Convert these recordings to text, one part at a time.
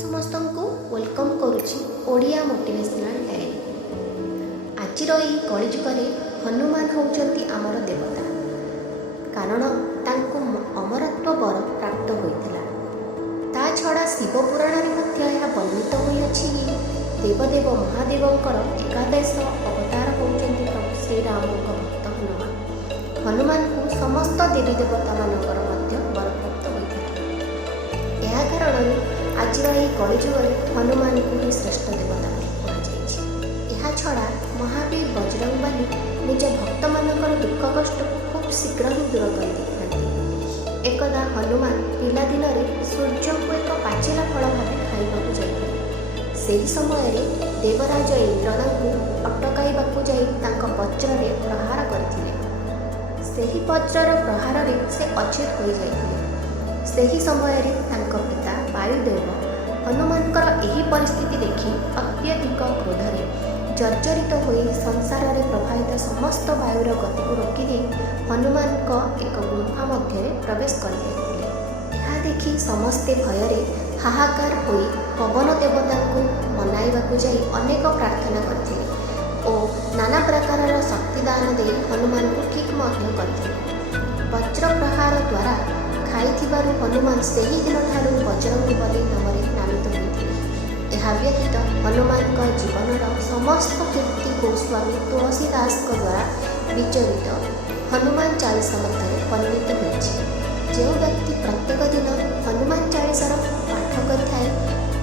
ସମସ୍ତଙ୍କୁ ୱେଲକମ୍ କରୁଛି Odia motivational diary. ଆଜିର ଏହି କଳିଯୁଗରେ ହନୁମାନ ହେଉଛନ୍ତି ଆମର ଦେବତା, କାରଣ ତାଙ୍କୁ ଅମରତ୍ୱ ବର ପ୍ରାପ୍ତ ହୋଇଥିଲା। ତା ଛଡ଼ା ଶିବ ପୁରାଣରେ ମଧ୍ୟ ଏହା ବର୍ଣ୍ଣିତ ହୋଇଅଛି କି ଦେବଦେବ ମହାଦେବଙ୍କର ଏକାଦଶ ଅବତାର ହେଉଛନ୍ତି ପ୍ରଭୁ ଶ୍ରୀରାମଙ୍କ ଭକ୍ତ ହନୁମାନ। ହନୁମାନଙ୍କୁ ସମସ୍ତ ଦେବୀ ଦେବତାମାନଙ୍କର ମଧ୍ୟ ବରପ୍ରାପ୍ତ ହୋଇଥିଲା। ଏହା କାରଣରୁ ଆଜିର ଏହି କଳିଯୁଗରେ ହନୁମାନଙ୍କୁ ହିଁ ଶ୍ରେଷ୍ଠ ଦେବତା କୁହାଯାଇଛି। ଏହା ଛଡ଼ା ମହାବୀର ବଜରଙ୍ଗବାଲି ନିଜ ଭକ୍ତମାନଙ୍କର ଦୁଃଖ କଷ୍ଟକୁ ଖୁବ୍ ଶୀଘ୍ର ହିଁ ଦୂର କରିଦେଇଥାନ୍ତି। ଏକଦା ହନୁମାନ ପିଲାଦିନରେ ସୂର୍ଯ୍ୟଙ୍କୁ ଏକ ପାଚିଲା ଫଳ ଭାବେ ଖାଇବାକୁ ଯାଇଥିଲେ। ସେହି ସମୟରେ ଦେବରାଜ ଇନ୍ଦ୍ର ତାଙ୍କୁ ଅଟକାଇବାକୁ ଯାଇ ତାଙ୍କ ବଜ୍ରରେ ପ୍ରହାର କରିଥିଲେ। ସେହି ବଜ୍ରର ପ୍ରହାରରେ ସେ ଅଚେତ ହୋଇଯାଇଥିଲେ। ସେହି ସମୟରେ ତାଙ୍କ ପିତା ବାୟୁଦେବ ହନୁମାନଙ୍କର ଏହି ପରିସ୍ଥିତି ଦେଖି ଅତ୍ୟଧିକ କ୍ରୋଧରେ ଜର୍ଜରିତ ହୋଇ ସଂସାରରେ ପ୍ରବାହିତ ସମସ୍ତ ବାୟୁର ଗତିକୁ ରୋକିଦେଇ ହନୁମାନଙ୍କ ଏକ ଗୁମ୍ଫା ମଧ୍ୟରେ ପ୍ରବେଶ କରିଯାଇଥିଲେ। ଏହା ଦେଖି ସମସ୍ତେ ଭୟରେ ହାହାକାର ହୋଇ ପବନ ଦେବତାଙ୍କୁ ମନାଇବାକୁ ଯାଇ ଅନେକ ପ୍ରାର୍ଥନା କରିଥିଲେ ଓ ନାନା ପ୍ରକାରର ଶକ୍ତିଦାନ ଦେଇ ହନୁମାନଙ୍କୁ ଠିକ୍ ମଧ୍ୟ କରିଥିଲେ। ବଜ୍ର ପ୍ରହାର ଦ୍ୱାରା ଖାଇଥିବାରୁ ହନୁମାନ ସେହି ଦିନଠାରୁ ବଜରଙ୍ଗବଲି ନାମରେ ନାମିତ ହୋଇଥିଲେ। ଏହା ବ୍ୟତୀତ ହନୁମାନଙ୍କ ଜୀବନର ସମସ୍ତ କୀର୍ତ୍ତି ଗୋସ୍ୱାମୀ ତୁଳସୀ ଦାସଙ୍କ ଦ୍ୱାରା ବିଚରିତ ହନୁମାନ ଚାଳିଶା ମଧ୍ୟରେ ବର୍ଣ୍ଣିତ ହୋଇଛି। ଯେଉଁ ବ୍ୟକ୍ତି ପ୍ରତ୍ୟେକ ଦିନ ହନୁମାନ ଚାଳିଶାର ପାଠ କରିଥାଏ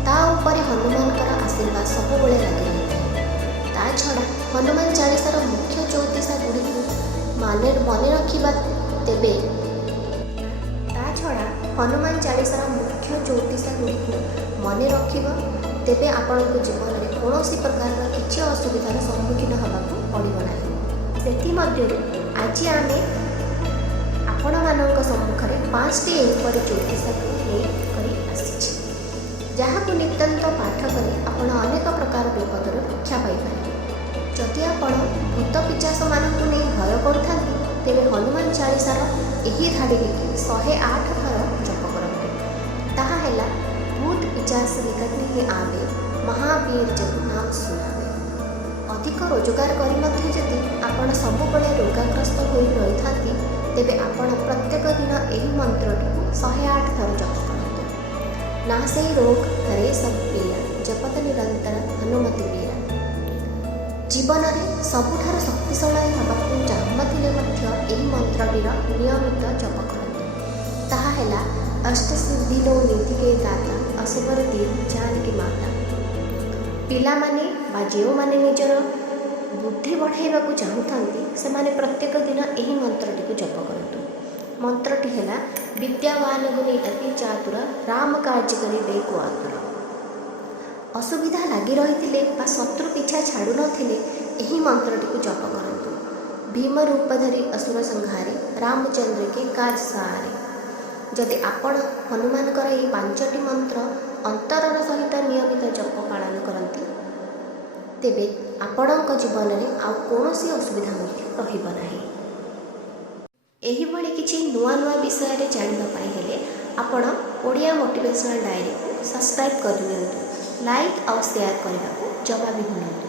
ତା ଉପରେ ହନୁମାନଙ୍କର ଆଶୀର୍ବାଦ ସବୁବେଳେ ଲାଗି ରହିଥାଏ। ତା ଛଡ଼ା ହନୁମାନ ଚାଳିଶାର ମୁଖ୍ୟ 34 ଗୁଡ଼ିକୁ ମନେ ରଖିବା ତେବେ ଆପଣଙ୍କ ଜୀବନରେ କୌଣସି ପ୍ରକାରର କିଛି ଅସୁବିଧାର ସମ୍ମୁଖୀନ ହେବାକୁ ପଡ଼ିବ ନାହିଁ। ସେଥିମଧ୍ୟରୁ ଆଜି ଆମେ ଆପଣମାନଙ୍କ ସମ୍ମୁଖରେ 5ଟି ଏହିପରି ଜ୍ୟୋତିଷକୁ ନେଇ କରି ଆସିଛି, ଯାହାକୁ ନିତାନ୍ତ ପାଠ କରି ଆପଣ ଅନେକ ପ୍ରକାର ବିପଦରୁ ରକ୍ଷା ପାଇପାରିବେ। ଯଦି ଆପଣ ଭୂତ ପିଚାସମାନଙ୍କୁ ନେଇ ଭୟ କରୁଥାନ୍ତି ତେବେ ହନୁମାନ ଚାଳିଶାର ଏହି ଧାଡ଼ିଟିକୁ 108 ଥର ଜପ କରନ୍ତୁ। ତାହା ହେଲା, ଭୂତ ପିଚାସ ନିକଟ नहीं आवे, महावीर जब नाम सुनावे। ଅଧିକ ରୋଜଗାର କରି ମଧ୍ୟ ଯଦି ଆପଣ ସବୁବେଳେ ରୋଗାଗ୍ରସ୍ତ ହୋଇ ରହିଥାନ୍ତି ତେବେ ଆପଣ ପ୍ରତ୍ୟେକ ଦିନ ଏହି ମନ୍ତ୍ରଟିକୁ 108 ଥର ଜପ କରନ୍ତୁ। ନା ସେଇ ରୋଗ ହରେ ସବୁ ପୀରା, ଜପତ ନିରନ୍ତର ହନୁମତି ବୀରା। ଜୀବନରେ ସବୁଠାରୁ ଶକ୍ତିଶାଳୀ ହେବାକୁ ଚାହୁଁନଥିଲେ ମଧ୍ୟ ଏହି ମନ୍ତ୍ରଟିର ନିୟମିତ ଜପ କରନ୍ତୁ। ତାହା ହେଲା, ଅଷ୍ଟସିଦ୍ଧିଲୋ ନିଧିକେ ଦାତା, ଅସୁବର ଦେବ ଜାନକୀ ମାତା। ପିଲାମାନେ ବା ଯେଉଁମାନେ ନିଜର ବୁଦ୍ଧି ବଢ଼ାଇବାକୁ ଚାହୁଁଥାନ୍ତି ସେମାନେ ପ୍ରତ୍ୟେକ ଦିନ ଏହି ମନ୍ତ୍ରଟିକୁ ଜପ କରନ୍ତୁ। ମନ୍ତ୍ରଟି ହେଲା, ବିଦ୍ୟାବାନ ଗୁଣି ଅତି ଚାତୁର, ରାମ କାର୍ଯ୍ୟ କରି ବେକୁ ଆତୁର। ଅସୁବିଧା ଲାଗି ରହିଥିଲେ ବା ଶତ୍ରୁ ପିଛା ଛାଡ଼ୁନଥିଲେ ଏହି ମନ୍ତ୍ରଟିକୁ ଜପ କରନ୍ତୁ। ଭୀମ ରୂପ ଧରି ଅସୁର ସଂହାରେ, ରାମଚନ୍ଦ୍ରକେ କାଜ ସାରେ। ଯଦି ଆପଣ ହନୁମାନଙ୍କର ଏହି 5ଟି ମନ୍ତ୍ର ଅନ୍ତରର ସହିତ ନିୟମିତ ଜପ ପାଳନ କରନ୍ତି ତେବେ ଆପଣଙ୍କ ଜୀବନରେ ଆଉ କୌଣସି ଅସୁବିଧା ମଧ୍ୟ ରହିବ ନାହିଁ। ଏହିଭଳି କିଛି ନୂଆ ନୂଆ ବିଷୟରେ ଜାଣିବା ପାଇଁ ହେଲେ ଆପଣ ଓଡ଼ିଆ ମୋଟିଭେସନାଲ୍ ଡାଏରୀକୁ ସବସ୍କ୍ରାଇବ୍ କରିନିଅନ୍ତୁ। ଲାଇକ୍ ଆଉ ସେୟାର କରିବାକୁ ଜମା ବି ଭୁଲନ୍ତୁ।